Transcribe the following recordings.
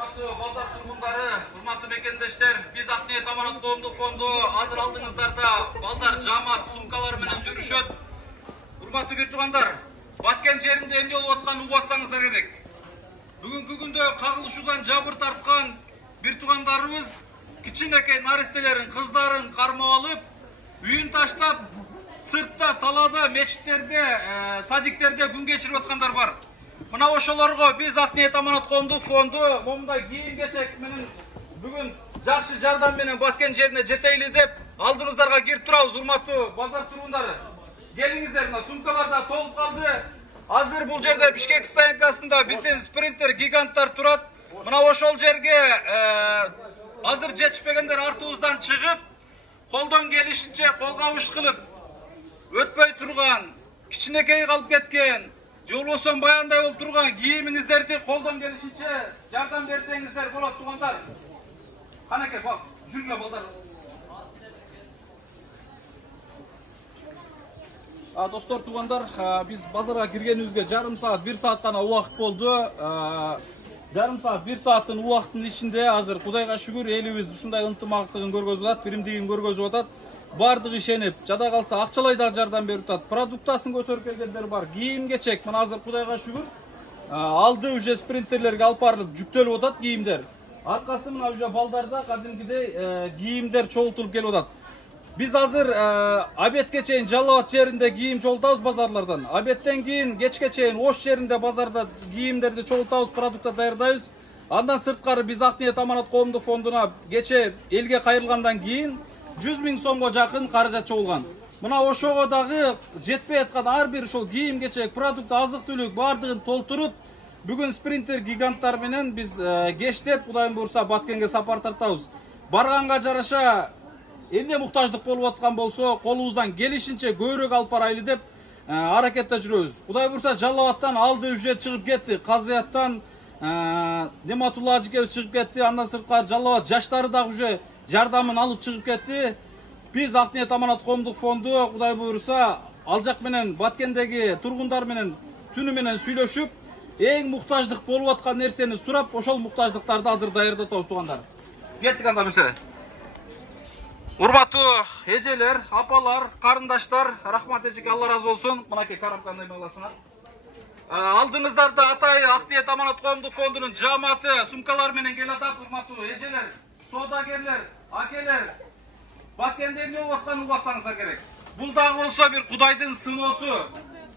Урматтуу балдар тургундары, урматтуу мекендештер, биз Акниет Аманат коомдук фонду азыр алдыңыздарда балдар жаамат сумкалары менен жүрүшөт. Урматтуу бир туугандар, Баткен жеринде эмне болуп атканын угуп атсаңыздар керек. Бүгүнкү күндө кагылышуудан жабыр тарткан бир туугандарыбыз кичинекей наристелерин, кыздарын кармап алып, үйүн таштап, сыртта, талаада, мечиттерде, садиктерде күн кечирип аткандар бар. Мына ошолорго биз Акниет Аманат коомдук фонду момундай кийим-кечек менен бүгүн жакшы жардам менен Баткен жерине жетейли деп алдыңыздарга кирип турабыз, урматтуу базар тургундары. Келиңиздер, мына сумкалар да толуп калды. Азыр бул жерде Бишкек стоянкасында биздин спринтер гиганттар турат. Мына ошол жерге азыр жетишпегендер артыбыздан чыгып, колдон келишинче кол кабыш кылып өтпөй турган, кичинекей калып кеткен, же болбосо баяндай болуп турган кийимиңиздерди колдон келишинче жардам берсеңиздер болот, туугандар. Канакей, бак, жүргүлө балдар. Достор, туугандар, биз базарга киргенибизге жарым саат, 1 саат гана убакыт болду. Жарым саат, 1 сааттын убакыттын ичинде азыр Кудайга шүгүр элибиз ушундай ынтымактыгын көргөзүп атат, биримдигин көргөзүп атат. Бардыгы ишенип, жада калса акчалай да жардам берип атат. Продуктасын көтөрүп келгендер бар. Кийим-кечек, мына азыр Кудайга шүгүр, алды уже спринтерлерге алып барылып жүктөлүп атат кийимдер. Аркасы мына уже балдарда кадимгидей кийимдер чогултулуп келип атат. Биз азыр обедке чейин Жалал-Абад жеринде кийим чогултабыз базарлардан. Обедтен кийин кечке чейин Ош жеринде базарда кийимдерди чогултабыз, продукта даярдайбыз. Андан сырткары биз Акниет Аманат коомдук фондуна кече элге кайрылгандан кийин 100 000 сомго жакын каражат чогулган. Мына ошого дагы жетпей аткан ар бир ошол кийим-кечек, продукт, азык-түлүк бардыгын толтуруп, бүгүн спринтер гиганттар менен биз кештеп, Кудайым буйрса, Баткенге сапар тартабыз. Барганга жараша эмне муктаждык болуп аткан болсо, колубуздан келишинче көбүрөөк алып барайлы деп аракетте жүрөбүз. Кудай буйрса, Жалал-Абадтан алды уже чыгып кетти, Казыяттан Нематулла ажыкебиз чыгып кетти, андан сырткары Жалал-Абад жаштары дагы уже жардамын алып чыгып кетти. Биз Акниет Аманат коомдук фонду Кудай буйрса, ал жак менен Баткендеги тургундар менен түнү менен сүйлөшүп, эң муктаждык болуп аткан нерсени сурап, ошол муктаждыктарды азыр даярдатабыз, туугандар. Кеттик анда эмесе. Урматтуу эжелер, апалар, карындаштар, рахмат эжеке, Алла разы болсун. Мынакей карамкандай мыйласыңар. Алдыңыздарда Атай Акниет Аманат коомдук фондунун жааматы сумкалар менен келе атат, урматтуу эжелер, соодагерлер, акелер. Баткенде эмне болуп атканын угуп атсаңыздар керек. Бул дагы болсо бир Кудайдын сыноосу.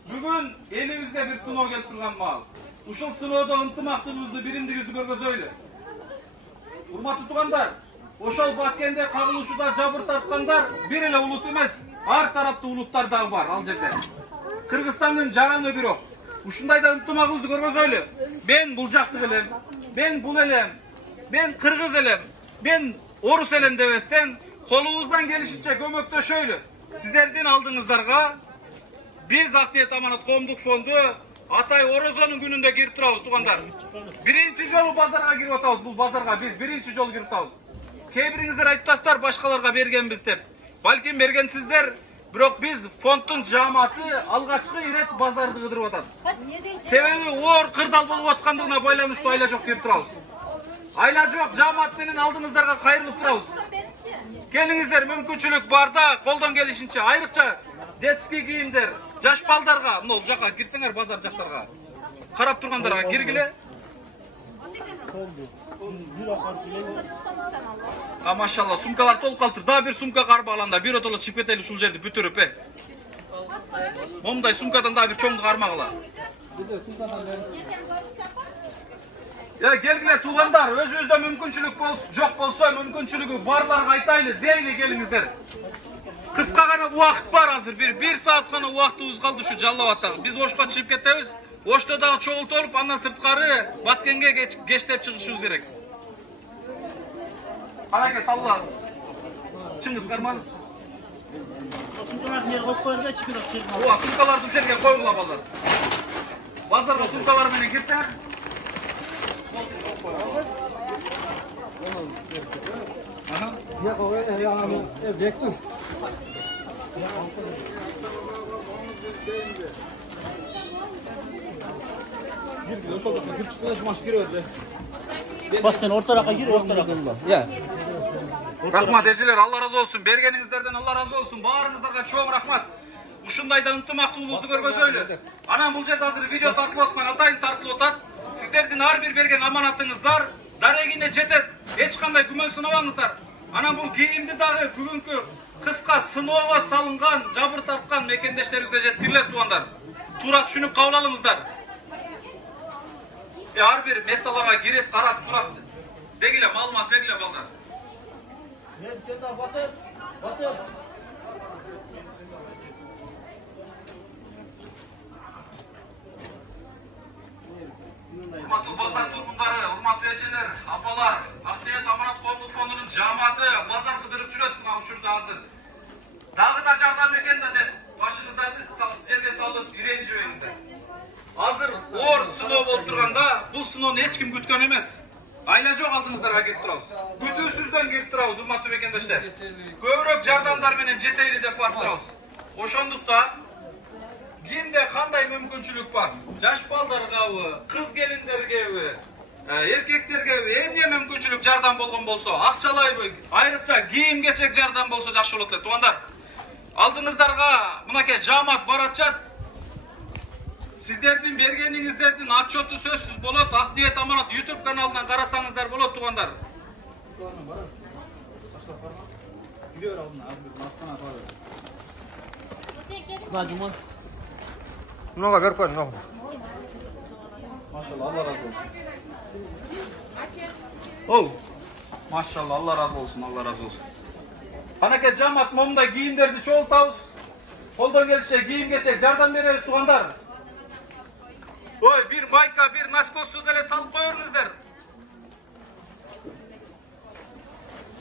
Бүгүн элибизге бир сыноо келип турган маал. Ушул сыноодо ынтымактыгыбызды, биримдигибизди көргөзөйлү. Урматтуу туугандар, ошол Баткенде кагылышууда жабыр тарткандар бир эле улут эмес, ар тараптуу улуттар дагы бар ал жерде. Кыргызстандын жараны бирок. Ушундайда ынтымагыбызды көргөзөйлү. Мен бул жактык элем, мен бул элем, мен кыргыз элем, мен орус элем дебестен колубуздан келишинче көмөктөшөйлү. Сиздердин алдыңыздарга биз Акниет Аманат коомдук фонду Атай Орозонун күнүндө кирип турабыз, туугандар. Биринчи жолу базарга кирип атабыз, бул базарга биз биринчи жолу кирип атабыз. Кээ бириңиздер айтасыздар башкаларга бергенбиз деп. Балким бергенсиздер, бирок биз фонддун жааматы алгачкы ирет базарды кыдырып атат. Себеби оор кырдал болуп аткандыгына байланыштуу айла жок кирип турабыз. Айла жок жаамат менен алдыңыздарга кайрылып турабыз. Келиңиздер, мүмкүнчүлүк барда колдон келишинче, айрыкча детский кийимдер, жаш балдарга, мына бул жака кирсеңер базар жактарга. Карап тургандарга киргиле. Машалла, сумкалар толуп калыптыр. Дагы бир сумка карып алганда, бир отоло чыгып кетели ушул жерди бүтүрүп, Момундай сумкадан дагы бир чоңду кармагыла. Келгиле туугандар, өзүбүздө мүмкүнчүлүк жок болсо, мүмкүнчүлүгү барларга айтайлы, дейли келиңиздер. Кыска гана убакыт бар азыр, бир саат гана убактыбыз калды ушу Жалал-Абадтагы. Биз Ошко чыгып кетебиз. Ошто дагы чогултулуп, андан сырткары Баткенге кештеп чыгышыбыз керек. Канакей, салла. Чыңгыз карман. Сумкаларды жерге коюп койгула, чипирок жерге. Ооба, сумкаларды жерге койгула балдар. Базарга сумкалар менен кирсеңер. Ошол жака кирип чыккыла жумаш кире берди. Bas sen orta gir, orta raka. Ya. Rahmat eceler, Allah razı olsun. Bergeninizlerden Allah razı olsun. Bağrınızlarga çok rahmat. Uşundayda ынтымактуулугуңузду көргөзөлү. Анан бул жерде азыр видео тартылып аткан, атайын тартылып атат. Сиздердин ар бир берген аманатыңыздар дарегине жетет. Эч кандай күмөн сынабаңыздар. Анан бул кийимди дагы бүгүнкү кыска сыноого салынган, жабыр тарткан мекендештерибизге жеткирилет туугандар. Туура түшүнүп кабыл алыңыздар. Ар бир месталарга кирип, карап, сурап дегиле маалымат бергиле балдар. Sen daha basın. Basın. Урматтуу базар тургундары, урматтуу эжелер, апалар, Актият Аманат коомдук фондунун жааматы базар кыдырып жүрөт мына учурда азыр. Дагы да жардам экенде деп башыңыздарды жерге салып иренжибеңиздер. Азыр оор сыноо болуп турганда, бул сыноону эч ким күткөн эмес. Айла жок алдыңыздарга келип турабыз. Күтүүсүздөн келип турабыз, урматтуу мекендештер. Көбүрөөк жардамдар менен жетейли деп барып турабыз. Ошондуктан кимде кандай мүмкүнчүлүк бар? Жаш балдаргабы, кыз келиндергеби, эркектергеби эмне мүмкүнчүлүк жардам болгон болсо, акчалайбы, айрыкча кийим-кечек жардам болсо жакшы болот эле. Туугандар, алдыңыздарга мынакей жаамат баратчат. Сиздердин бергениңиздердин отчету сөзсүз болот. Актият Аманат YouTube каналынан карасаңыздар болот, туугандар. Много берип коюң, много. Машалла, Allah razı olsun. Оу. Машалла, Allah razı olsun, Allah razı olsun. Канакей жаамат момундай кийимдерди чогултабыз. Колдон келиши кийим-кечек жардам беребиз, туугандар. Ой, bir майка, bir носкосту деле салып коюңуздар.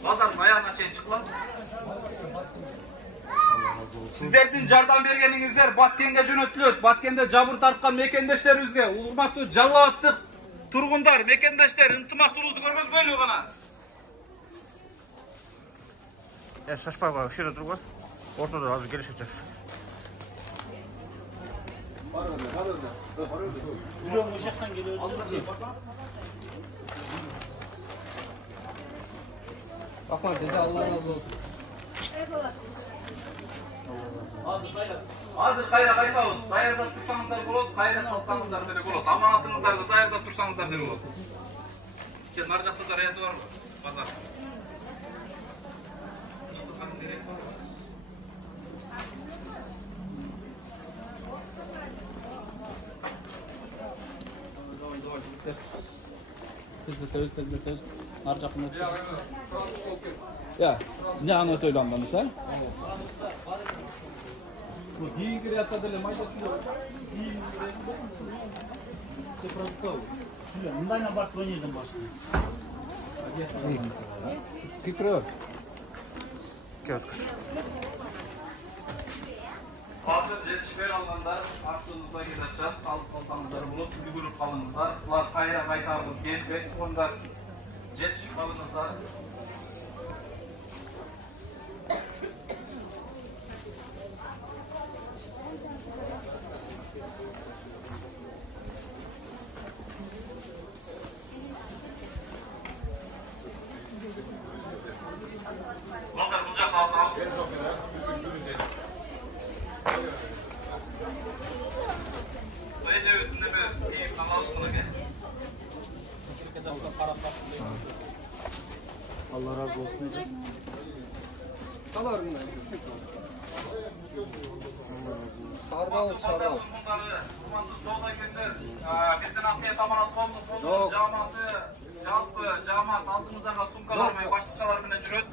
Базардын аягына чейин чыккылам. Сиздердин жардам бергениңиздер Баткенге жөнөтүлөт. Баткенде жабыр тарткан мекендештерибизге, урматтуу Жалал Абадтык тургундар, мекендештер, ынтымактуулукту көргөзбөйлү гана. Шашпай коюң, ушерде туруп кой. Ортодо азыр келишип жатыр. Biliyorum bu şaktan geliyor. Bakma dedi Allah razı olsun. Азыр кайра кайтабыз. Даярдап турсаңыздар болот, кайра салсаңыздар деле болот. Аманатыңыздарды даярдап турсаңыздар деле болот. Кел, нар жакта да ряды бар базар. Tez. Nar жақын өтті. Ya, ne anlatıyor lan bana sen? Bu giyindir yatta dele mayda şuyor. Giyindir yatta dele. Мындайна барып ойнайдым башка. Тикрör. Hazır жетишпей алгандар артыңызда келатат, алып калсаңыздар болот, үлгүрүп калыңыздар. Булар кайра кайтарылып келбек, ондар жетишип калыңыздар. Балдар бул жакка алсаңыз. Allah razı olsun. Sardal. Биздин Актият Аманат коомдук фондунун жааматы, жалпы жаамат алдыңыздарга сумкалар менен, баштыкчалар менен жүрөт.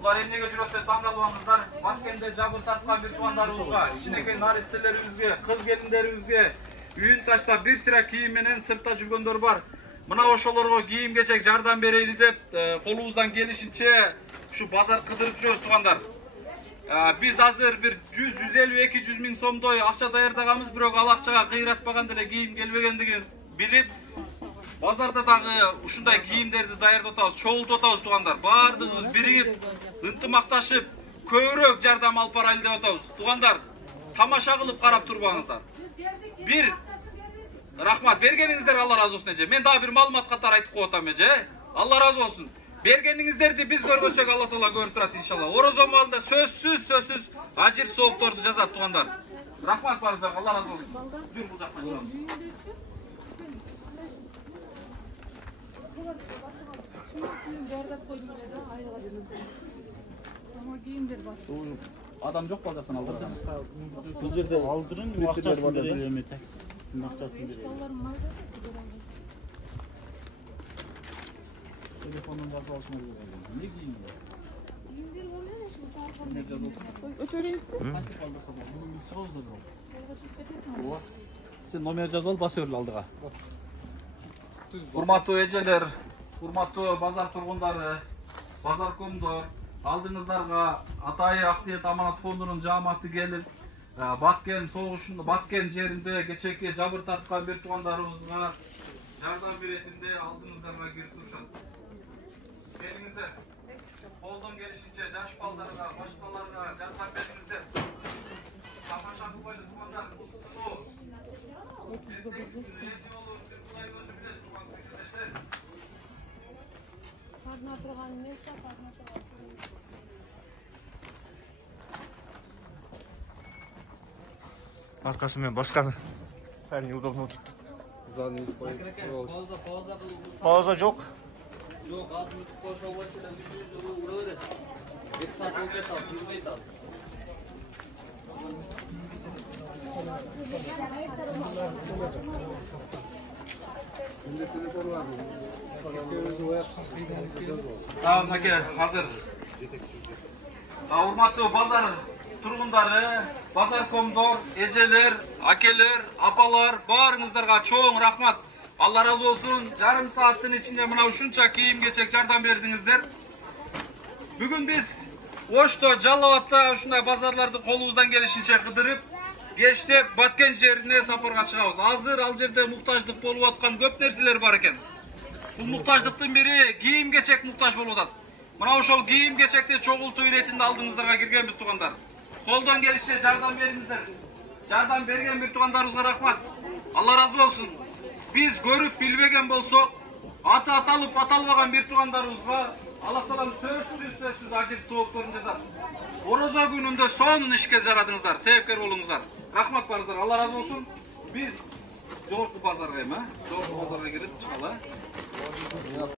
Булар эмнеге жүрөт деп таң калбаңыздар. Баткенде жабыр тарткан бир туугандарыбызга, кичинекей наристелерибизге, кыз келиндерибизге үйүн таштап бир сыра кийим менен сыртта жүргөндөр бар. Мына ошолорго кийим-кечек жардам берели деп колубуздан келишинче ушу базар кыдырып жүрөбүз туугандар. Биз азыр бир 100-150-200 миң сомдой акча даярдаганбыз, бирок ал акчага кыйратпаган деле кийим келбегендигин билип, базарда дагы ушундай кийимдерди даярдап атабыз, чогултуп атабыз туугандар. Баардыгыбыз биригип, ынтымакташып, көбүрөөк жардам алып барайлы деп атабыз. Туугандар, тамаша кылып карап турбаңыздар. Бир рахмат бергениңиздер, Allah razı olsun эже. Мен дагы бир маалымат катары айтып коюп атам эже. Allah razı olsun. Bergeningizlerdi biz görmesek Allah Taala görüp turat inşallah. Orozon malında sözsüz acil soğuktordu жазат туғандар. Рахмат барыңыздар, Allah razı olsun. Жүр бұл жақтан шығамыз. Адам жоқ па жақтан алдырған? Бұл жерде алдырын, ақшасын берелі, таксистің ақшасын берелі. Telefonun bazı alışına göre. Ne giyeyim ya? Giyimleri var ya şimdi sağ Ne cadı olsun? Ötöreyim. Kaç kaldı sabah? Bunun bir çıkıyoruz da bu. Sen nomer жазып бас өрүл алдыга. Урматтуу эжелер, урматтуу базар тургундары, базар комдор, алдыңыздарга Атайы Актиет Аманат фондунун жааматы келип, Баткен согушунда, Баткен жеринде кечеки жабыр тарткан бир туугандарыбызга жардам беретинде алдыңыздарга кирип турушат. Келиңиздер. Колдон келишинче жаш балдарга, башкаларга жардам бериңиздер. Капашан кубайлы туугандар, Karnına oturgan emez de karnına oturgan. Аркасымен басқаны. Сәл неудобно тут. Занят. Пауза жоқ. Жоқ, алты минут қошау байтыда ура береді. 2 saat oldu yeter, yürümeyi al. Tamam Hake, hazır. Урматтуу базар тургундары, базар комдор, эжелер, акелер, апалар, баарыңыздарга чоң рахмат. Allah razı olsun. Yarım saatin içinde mına ушунча кийим-кечек жардам бердиңиздер. Бүгүн биз Ошто, Жалалатта ушундай базарларды колубуздан келишинче кыдырып, кечте Баткен жерине сапарга чыгабыз. Азыр ал жерде муктаждык болуп аткан көп нерселер бар экен. Бул муктаждыктын бири кийим-кечек муктаж болуп атат. Мына ошол кийим-кечекти чогултуу иретинде алдыңыздарга киргенбиз туугандар. Колдон келишинче жардам бериңиздер. Жардам берген бир туугандарыбызга рахмат. Allah razı olsun. Biz görüp bilbegen bolsok, аты аталып аталбаган бир туугандарыбызга Аллах Таалам сөзсүз ажир соокторун жазат. Орозо күнүндө сонун ишке жарадыңыздар, себепкер болуңуздар. Рахмат барыңыздар, Allah razı olsun. Biz жогорку базарга жогорку базарга кирип чыгалы.